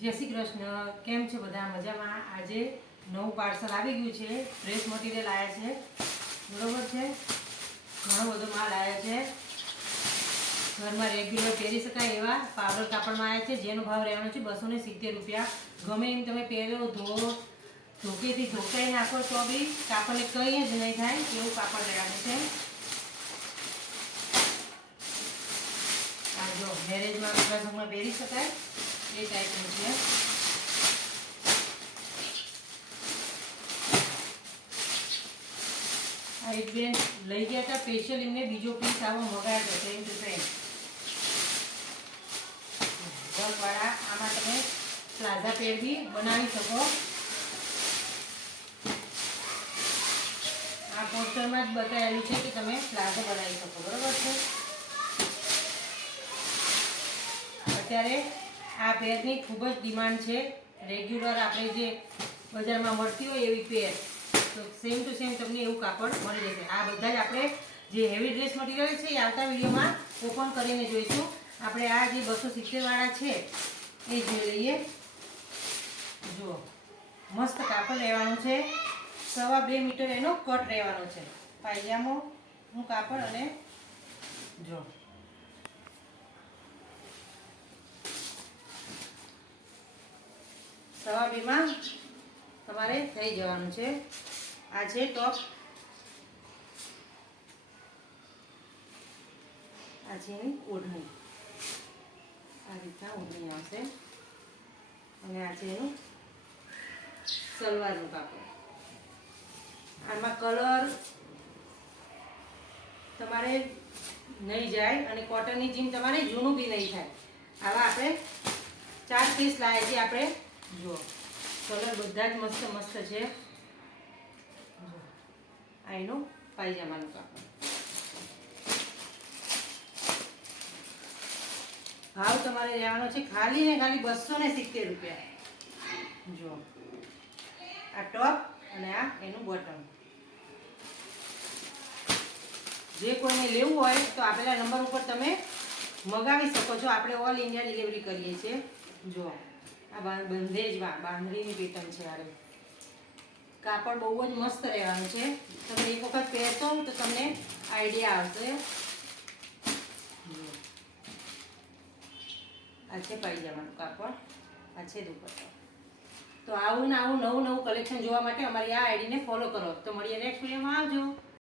જય શ્રી કૃષ્ણ. કેમ છો બધા? મજામાં? આજે નવું પાર્સલ આવી ગયું છે. ફ્રેશ મટીરિયલ આવ્યા છે. બરોબર છે? ઘણો બધો માલ આવ્યો છે. ઘરમાં રેગ્યુલર પહેરી શકાય એવા પાવડર કાપડમાં આવ્યા છે. જેનો ભાવ રહેવાનો છે બસો સિત્તેર રૂપિયા. ગમે એમ તમે પહેરો, ધો, ધોકેથી ધોકાઈ નાખો તો બી કાપડને કંઈ જ નહીં થાય એવું કાપડ રહેવાનું છે. આ જો મેરેજમાં પ્રસંગમાં પહેરી શકાય. એ ટાઈપનું છે. આ એક બેન લઈ ગયા હતા સ્પેશિયલ એમને બીજો પીસ આવો મગાવ્યો હતો સેમ ટુ સેમ વર્કવાળા આમાં તમે પ્લાઝા પેર બી બનાવી શકો. આ પોસ્ટરમાં જ બતાવેલું છે કે તમે પ્લાઝો બનાવી શકો, બરોબર છે? અત્યારે આ પેરની ખૂબ જ ડિમાન્ડ છે. રેગ્યુલર આપણે જે બજારમાં મળતી હોય એવી પેર તો સેમ ટુ સેમ તમને એવું કાપડ મળી જશે આ બધા જ આપણે જે હેવી ડ્રેસ મટીરિયલ છે એ આવતા વિડીયોમાં ઓપન કરીને જોઈશું. આપણે આ જે બસો સિત્તેરવાળા છે, એ જોઈ લઈએ. જુઓ, મસ્ત કાપડ રહેવાનું છે. સવા બે મીટર એનો કટ રહેવાનો છે. પાયજામો હું કાપડ અને જો સવા બેમાં તમારે થઈ જવાનું છે. આ છે ટોપ. આ છે એની ઓઢણી. આ રીતના ઓઢણી આવશે. અને આ છે એનું સલવારનું કાપડ. આમાં કલર તમારે નહીં જાય અને કોટનની જીમ તમારે જૂનું બી નહીં થાય. આવા આપણે ચાર પીસ લાવ્યા છીએ આપણે. જુઓ. કલર બધા જ મસ્ત મસ્ત છે. જુઓ. આ એનું પાયજામાનું કાપડ. ભાવ તમારે લેવાનો છે ખાલી ને ખાલી બસો ને સિત્તેર રૂપિયા. જુઓ. આ ટોપ અને આ એનું બોટમ. જે કોઈને લેવું હોય તો આપેલા નંબર ઉપર તમે મગાવી શકો છો. આપણે ઓલ ઇન્ડિયા ડિલિવરી કરીએ છીએ. જો આ બંધેજમાં બાંધણીની પેટર્ન છે આરે કાપડ બહુ જ મસ્ત રહેવાનું છે. તમે એક વખત પહેરશો તો તમને આઈડિયા આવશે. આ છે પાયજામાનું કાપડ. આ છે દુપટ્ટો. તો આવું ને આવું નવું નવું કલેક્શન જોવા માટે અમારી આ આઈડીને ફોલો કરો. તો મળીએ નેક્સ્ટ વિડીયોમાં આવજો.